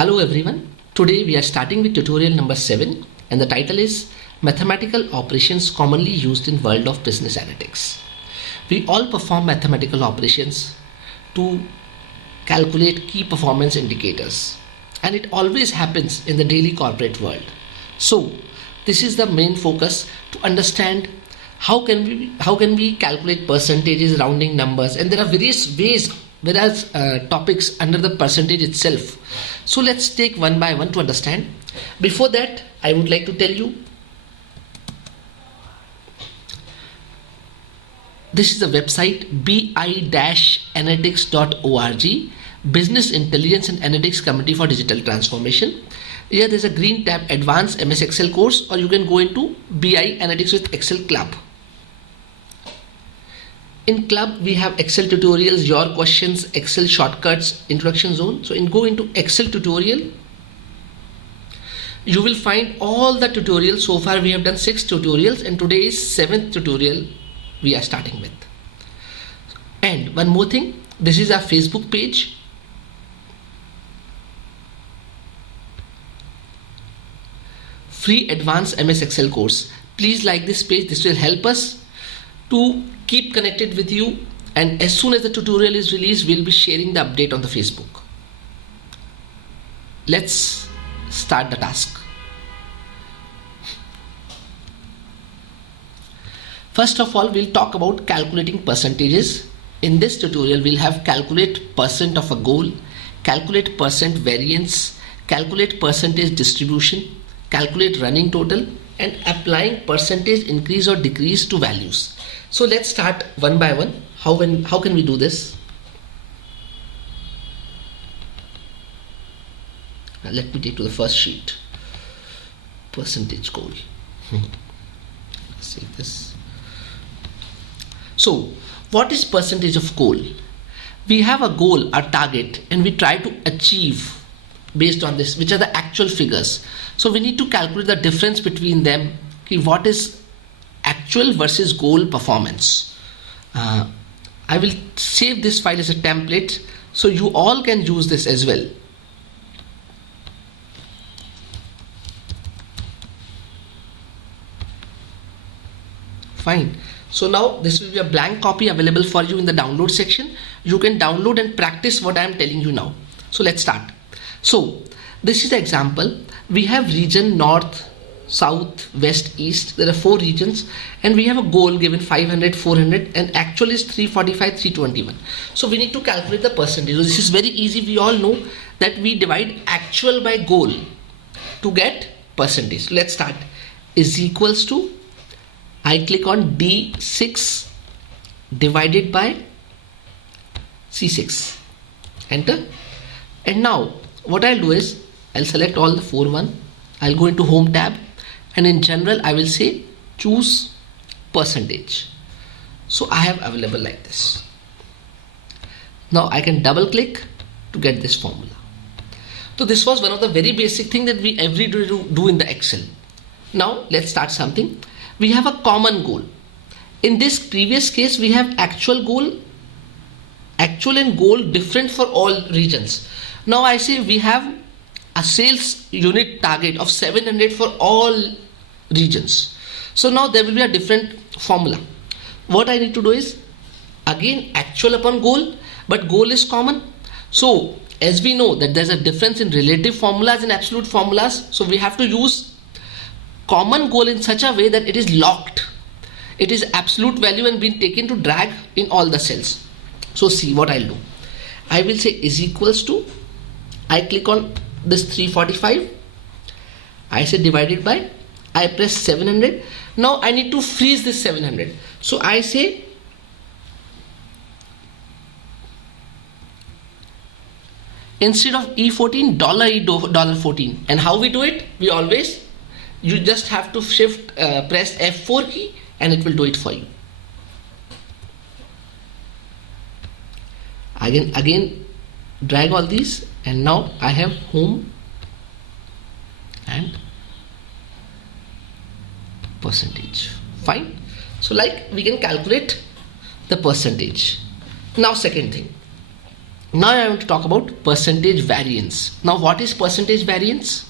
Hello everyone. Today we are starting with tutorial number 7 and the title is Mathematical Operations Commonly Used in World of Business Analytics. We all perform mathematical operations to calculate key performance indicators and it always happens in the daily corporate world. So this is the main focus to understand how can we calculate percentages, rounding numbers, and there are various ways, whereas topics under the percentage itself. So let's take one by one to understand. Before that, I would like to tell you this is the website bi-analytics.org, Business Intelligence and Analytics Committee for Digital Transformation. Here there's a green tab, Advanced MS Excel course, or you can go into BI Analytics with Excel Club. In Club, we have Excel tutorials, your questions, Excel shortcuts, introduction zone. So go into Excel tutorial. You will find all the tutorials. So far we have done 6 tutorials and today is 7th tutorial we are starting with. And one more thing, this is our Facebook page. Free Advanced MS Excel course. Please like this page. This will help us to keep connected with you, and as soon as the tutorial is released, we'll be sharing the update on the Facebook. Let's start the task. First of all, we'll talk about calculating percentages. In this tutorial, we'll have calculate percent of a goal, calculate percent variance, calculate percentage distribution, calculate running total, and applying percentage increase or decrease to values. So let's start one by one. How can we do this? Now let me take to the first sheet. Percentage goal. Save this. So what is percentage of goal? We have a goal, a target, and we try to achieve based on this, which are the actual figures. So we need to calculate the difference between them. What is actual versus goal performance? I will save this file as a template so you all can use this as well. Fine. So now this will be a blank copy available for you in the download section. You can download and practice what I am telling you now. So let's start. So this is the example. We have region north, south, west, east. There are 4 regions and we have a goal given 500, 400 and actual is 345, 321. So we need to calculate the percentage. So this is very easy. We all know that we divide actual by goal to get percentage. So let's start. Is equals to, I click on D6 divided by C6. Enter. And now what I'll do is I'll select all the 4 I'll go into home tab and in general I will say choose percentage. So I have available like this. Now I can double click to get this formula. So this was one of the very basic thing that we every day do in the Excel. Now let's start something. We have a common goal. In this previous case we have actual and goal different for all regions. Now I say we have a sales unit target of 700 for all regions. So now there will be a different formula. What I need to do is again actual upon goal, but goal is common. So as we know that there's a difference in relative formulas and absolute formulas, so we have to use common goal in such a way that it is locked. It is absolute value and being taken to drag in all the cells. So see what I'll do. I will say is equals to, I click on this 345, I say divided by, I press 700. Now I need to freeze this 700. So I say instead of E14, $14. And how we do it? We always, you just have to press F4 key and it will do it for you. Again drag all these and now I have home and percentage. Fine. So like we can calculate the percentage. Now second thing, Now I want to talk about percentage variance. Now what is percentage variance?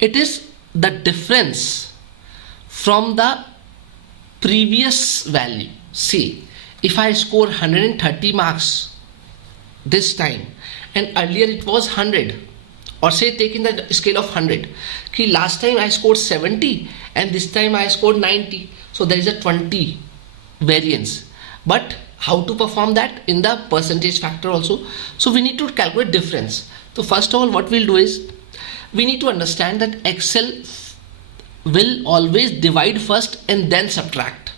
It is the difference from the previous value. See, if I score 130 marks this time and earlier it was 100, or say taking the scale of 100, कि last time I scored 70 and this time I scored 90, so there is a 20 variance. But how to perform that in the percentage factor also? So we need to calculate difference. So first of all, what we'll do is we need to understand that Excel will always divide first and then subtract,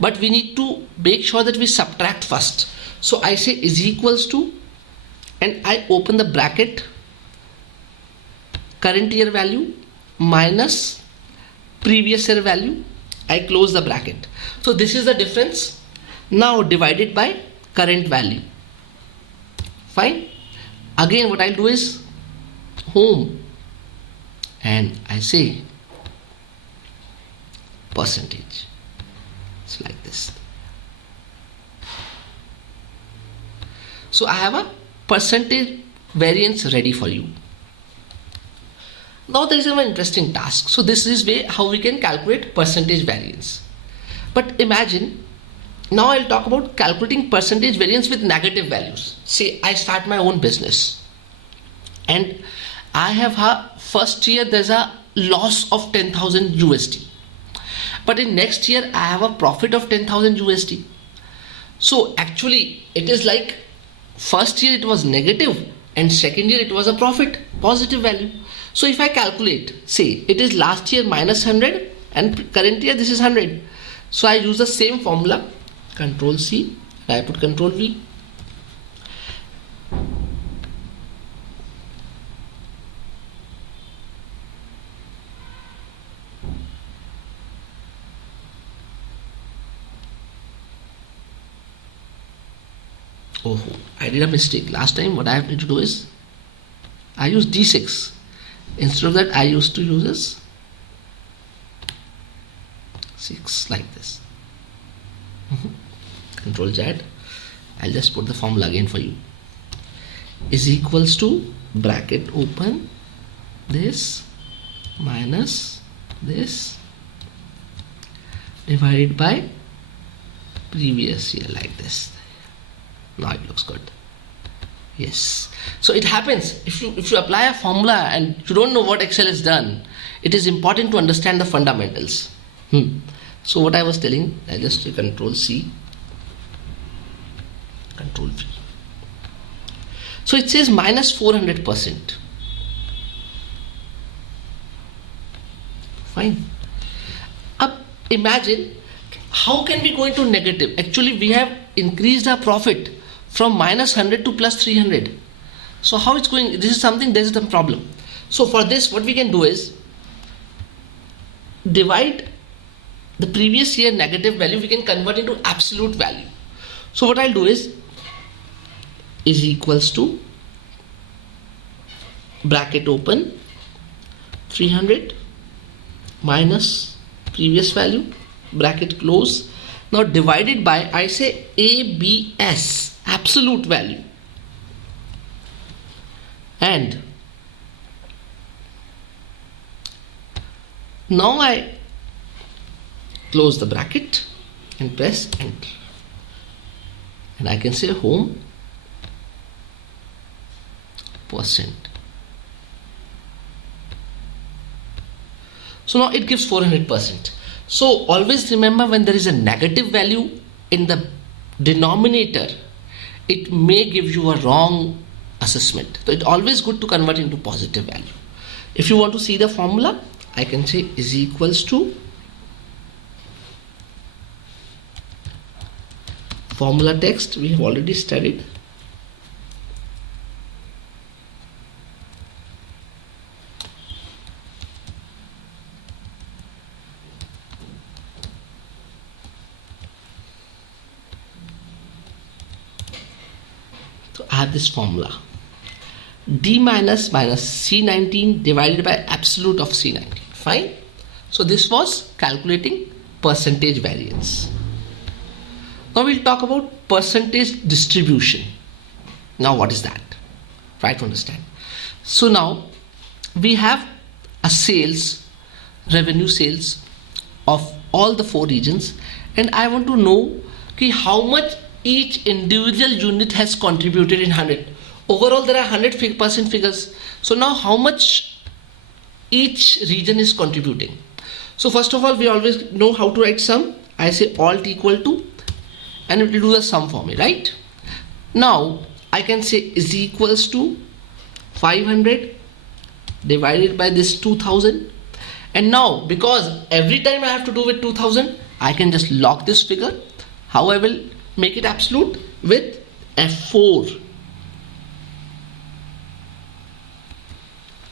but we need to make sure that we subtract first. So I say is equals to, and I open the bracket, current year value minus previous year value, I close the bracket. So this is the difference, now divided by current value. Fine. Again what I'll do is home, and I say percentage. It's like this. So I have a percentage variance ready for you. Now there is an interesting task. So this is way how we can calculate percentage variance. But imagine, now I'll talk about calculating percentage variance with negative values. Say I start my own business and I have a first year there's a loss of 10,000 USD. But in next year I have a profit of 10,000 USD. So actually it is like first year it was negative and second year it was a profit, positive value. So if I calculate, say it is last year minus 100 and current year this is 100. So I use the same formula, Control C, and I put Control V. Oh, I did a mistake. Last time what I have to do is I use D6. Instead of that I used to use this 6 like this. Control Z. I'll just put the formula again for you. Is equals to bracket open this minus this divided by previous year like this. Now it looks good. Yes. So it happens if you apply a formula and you don't know what Excel has done, it is important to understand the fundamentals. So what I was telling, I just do Control C, Control V. So it says minus 400%. Fine. Up, imagine how can we go into negative? Actually we have increased our profit from minus 100 to plus 300. So how it's going? This is something, there is the problem. So for this what we can do is divide the previous year negative value, we can convert into absolute value. So what I'll do is equals to bracket open 300 minus previous value, bracket close. Now divided by, I say ABS, absolute value, and now I close the bracket and press enter, and I can say home %. So now it gives 400%. So always remember, when there is a negative value in the denominator, it may give you a wrong assessment. So it's always good to convert into positive value. If you want to see the formula, I can say is equals to formula text we have already studied. So I have this formula, D minus C19 divided by absolute of C19. Fine. So this was calculating percentage variance. Now we'll talk about percentage distribution. Now what is that? Try to understand. So now we have a revenue sales of all the 4 regions, and I want to know how much each individual unit has contributed in 100. Overall there are 100% figures. So now how much each region is contributing? So first of all, we always know how to write sum. I say alt equal to, and it will do the sum for me, right? Now I can say is equals to 500 divided by this 2000, and now because every time I have to do with 2000, I can just log this figure. How I will make it absolute? With F4,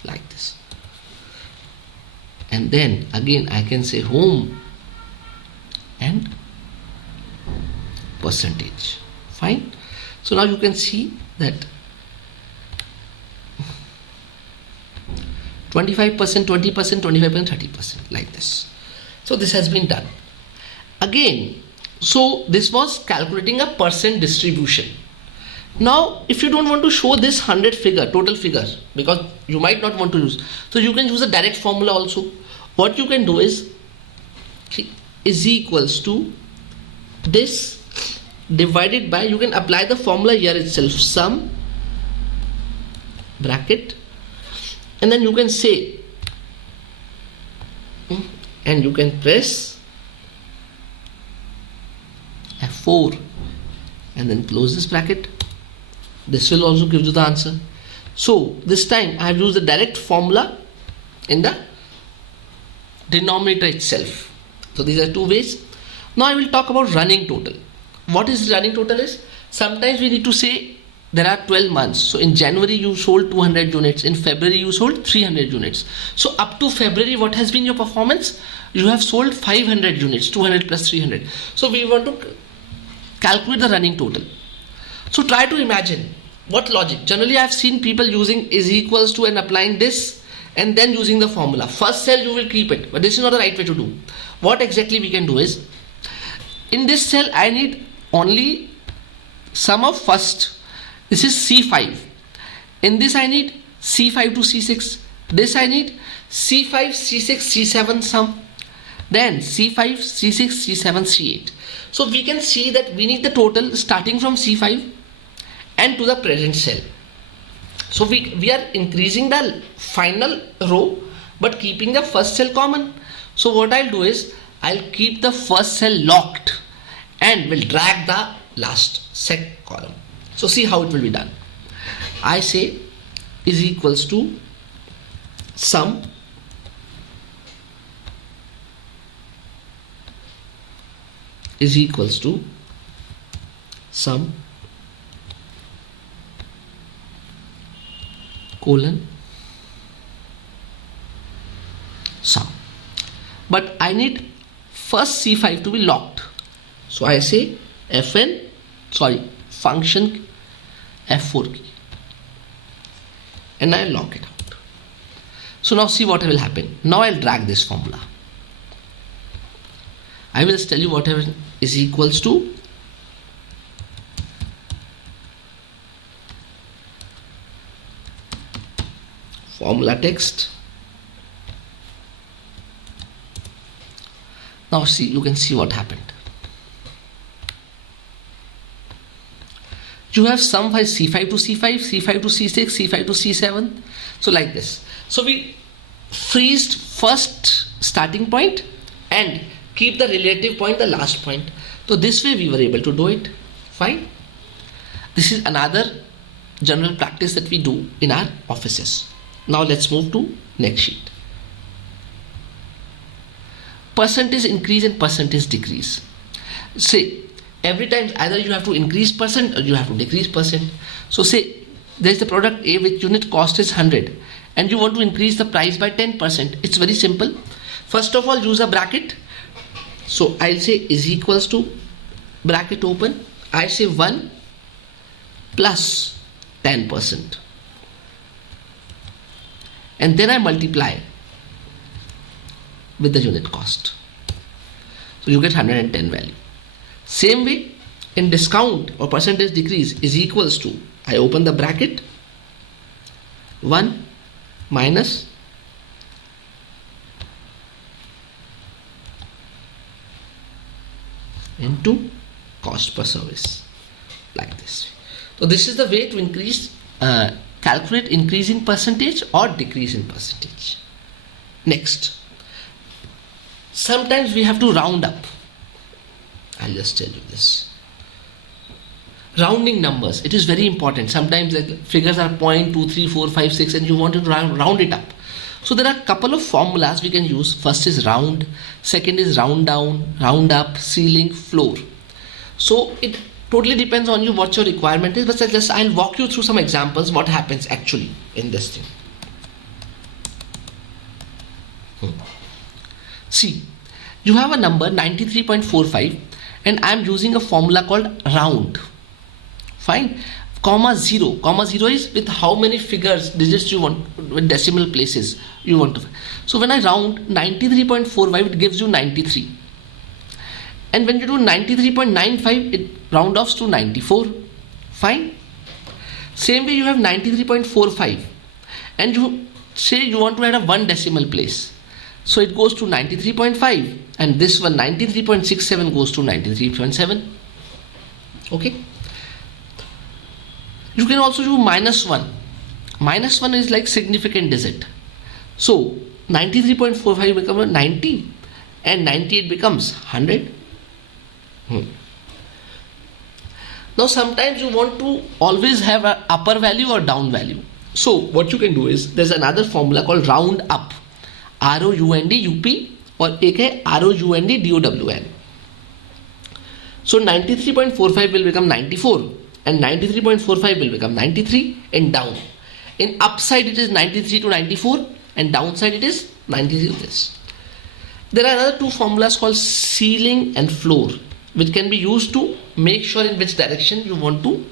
like this. And then again I can say home and percentage. Fine. So now you can see that 25%, 20%, 25%, 30%, like this. So this has been done. Again, so this was calculating a percent distribution. Now if you don't want to show this 100 figure, total figure, because you might not want to use, so you can use a direct formula also. What you can do is equals to this divided by, you can apply the formula here itself, sum bracket, and then you can say, and you can press F4 and then close this bracket. This will also give you the answer. So this time I have used the direct formula in the denominator itself. So these are 2 ways. Now I will talk about running total. What is running total is, sometimes we need to say there are 12 months. So in January you sold 200 units, in February you sold 300 units. So up to February, what has been your performance? You have sold 500 units, 200 plus 300. So we want to calculate the running total. So try to imagine what logic. Generally I have seen people using is equals to and applying this and then using the formula. First cell you will keep it, but this is not the right way to do. What exactly we can do is, in this cell I need only sum of first. This is C5. In this I need C5 to C6. This I need C5, C6, C7 sum. Then C5, C6, C7, C8. So we can see that we need the total starting from C5 and to the present cell. So we are increasing the final row but keeping the first cell common. So what I'll do is, I'll keep the first cell locked and will drag the last second column. So see how it will be done. I say is equals to sum is equals to sum colon sum. But I need first C5 to be locked. So I say function F4 key, and I lock it out. So now see what will happen. Now I'll drag this formula. I will just tell you whatever is equals to formula text. Now see, you can see what happened. You have sum by C5 to C5, C5 to C6, C5 to C7. So like this. So we freezed first starting point and keep the relative point the last point. So this way we were able to do it. Fine. This is another general practice that we do in our offices. Now let's move to next sheet. Percentage increase and percentage decrease. Say every time either you have to increase percent or you have to decrease percent. So say there is the product A which unit cost is 100 and you want to increase the price by 10%. It's very simple. First of all, use a bracket. So I'll say is equals to bracket open. I say 1 plus 10%. And then I multiply with the unit cost. So you get 110 value. Same way in discount or percentage decrease is equals to I open the bracket, 1 minus into cost per service, like this. So this is the way to calculate increase in percentage or decrease in percentage. Next, sometimes we have to round up. I'll just tell you this. Rounding numbers, it is very important. Sometimes the figures are 0.2, 3, 4, 5, 6 and you want to round it up. So there are a couple of formulas we can use. First is round, second is round down, round up, ceiling, floor. So it totally depends on you what your requirement is, but I'll walk you through some examples what happens actually in this thing. See, you have a number 93.45 and I am using a formula called round. Fine. Comma 0 is with how many figures, digits you want, with decimal places you want to. So when I round 93.45, it gives you 93. And when you do 93.95, it round offs to 94. Fine. Same way you have 93.45 and you say you want to add a 1 decimal place. So it goes to 93.5 and this one 93.67 goes to 93.7. Okay. You can also do minus 1. Minus 1 is like significant digit. So 93.45 becomes 90 and 98 becomes 100. Now sometimes you want to always have an upper value or down value. So what you can do is there's another formula called round up. ROUND-UP or AK ROUND-DOWN. So 93.45 will become 94 and 93.45 will become 93 and down. In upside it is 93 to 94 and downside it is 93 to this. There are another two formulas called ceiling and floor which can be used to make sure in which direction you want to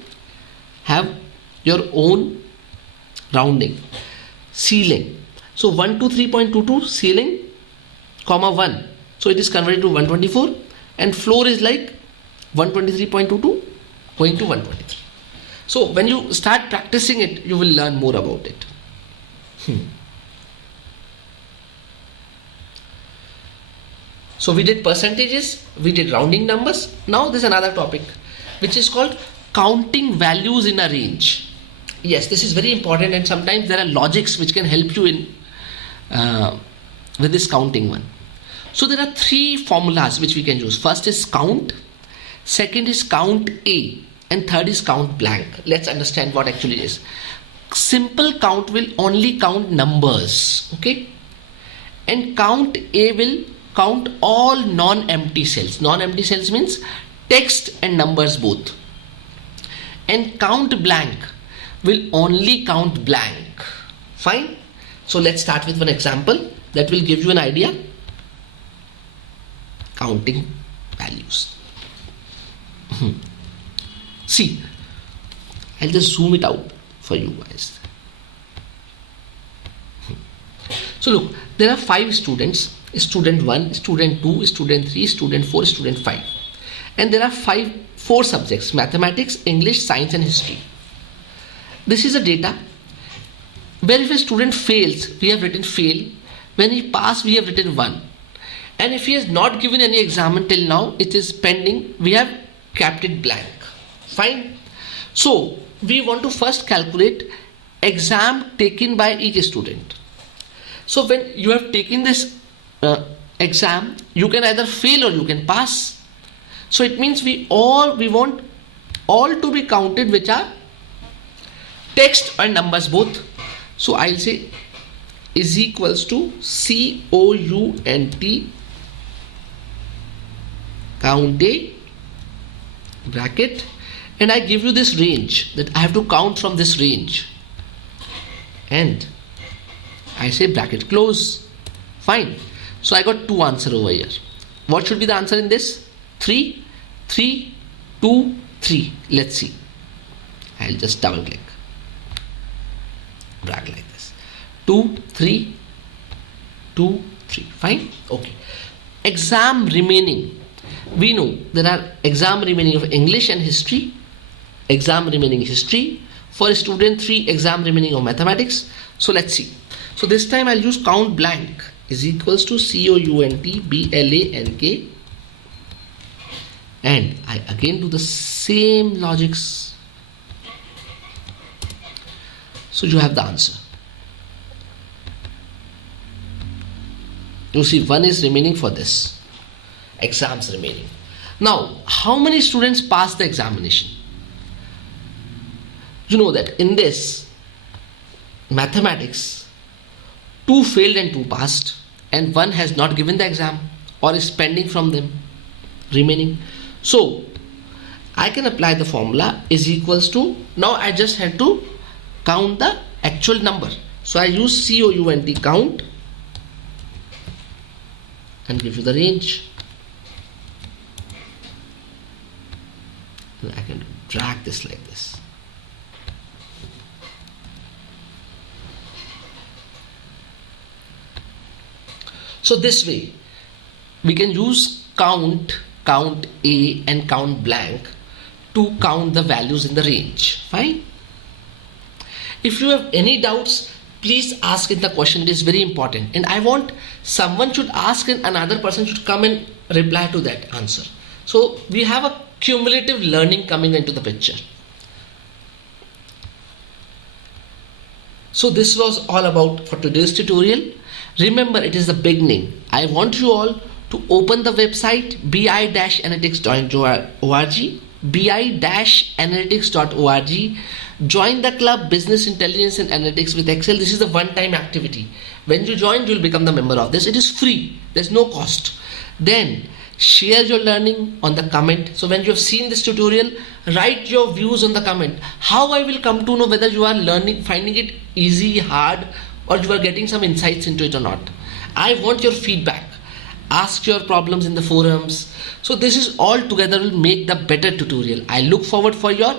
have your own rounding. Ceiling. So 123.22 ceiling, comma 1. So it is converted to 124 and floor is like 123.22 going to 123. So when you start practicing it, you will learn more about it. So we did percentages, we did rounding numbers. Now there's another topic which is called counting values in a range. Yes, this is very important and sometimes there are logics which can help you in with this counting one. So there are three formulas which we can use. First is count, second is count A and third is count blank. Let's understand what actually it is. Simple count will only count numbers, okay? And count A will count all non-empty cells. Non-empty cells means text and numbers both. And count blank will only count blank. Fine? So let's start with one example that will give you an idea. Counting values. See, I'll just zoom it out for you guys. So look, there are 5 students. Student 1, student 2, student 3, student 4, student 5. And there are 4 subjects: mathematics, English, science and history. This is a data where if a student fails, we have written fail. When he passes, we have written 1. And if he has not given any exam until now, it is pending, we have kept it blank. Fine. So we want to first calculate exam taken by each student. So when you have taken this exam, you can either fail or you can pass. So it means we want all to be counted which are text and numbers both. So I'll say is equals to COUNT count A bracket and I give you this range that I have to count from this range and I say bracket close. Fine. So I got 2 answers over here. What should be the answer in this? 3, 3, 2, 3. Let's see. I'll just double click. Drag like this. 2, 3, 2, 3. Fine. Okay. Exam remaining. We know there are exam remaining of English and history, exam remaining history, for student 3 exam remaining of mathematics. So let's see. So this time I'll use count blank is equals to count blank, and I again do the same logics. So you have the answer. You see, 1 is remaining for this. Exams remaining. Now, how many students passed the examination? You know that in this mathematics, 2 failed and 2 passed, and 1 has not given the exam or is pending from them remaining. So I can apply the formula is equals to, now I just had to count the actual number. So I use count count and give you the range. And I can drag this like this. So this way we can use count A and count blank to count the values in the range. Fine. If you have any doubts, please ask in the question. It is very important, and I want someone should ask and another person should come and reply to that answer. So we have a cumulative learning coming into the picture. So this was all about for today's tutorial. Remember, it is the beginning. I want you all to open the website bi-analytics.org, bi-analytics.org. Join the club Business Intelligence and Analytics with Excel. This is a one-time activity. When you join, you will become the member of this. It is free. There's no cost. Then share your learning on the comment. So when you have seen this tutorial, write your views on the comment. How I will come to know whether you are learning, finding it easy, hard, or you are getting some insights into it or not. I want your feedback. Ask your problems in the forums. So this is all together will make the better tutorial. I look forward for your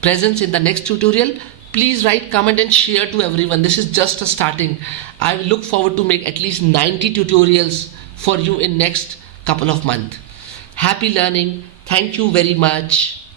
presence in the next tutorial. Please write, comment and share to everyone. This is just a starting. I look forward to make at least 90 tutorials for you in next couple of months. Happy learning. Thank you very much.